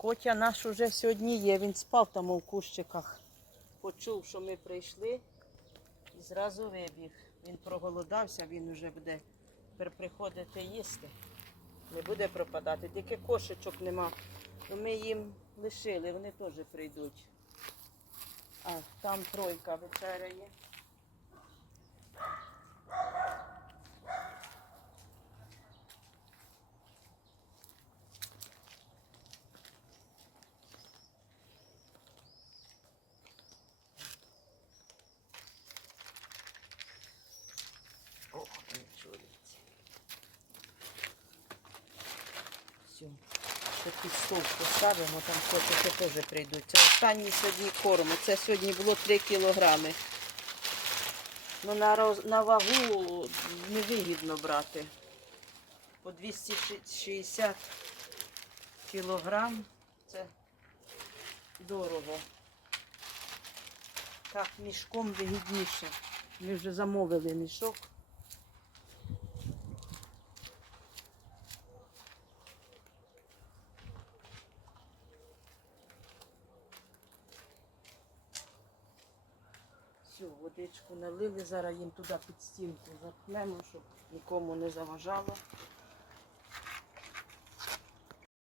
Котя наш уже сьогодні є, він спав там у кущиках. Почув, що ми прийшли і зразу вибіг. Він проголодався, він вже буде приходити їсти. Не буде пропадати, тільки кошечок нема. Ну, ми їм лишили, вони теж прийдуть. А, там тройка вечеряє. Все. Ще під стол поставимо, там котики теж прийдуть. Це останній сьогодні корм. Це сьогодні було 3 кілограми. Ну, на, роз- на вагу невигідно брати. По 260 кілограм. Це дорого. Так, мішком вигідніше. Ми вже замовили мішок. Все, водичку налили, зараз їм туди під стінку заткнемо, щоб нікому не заважало.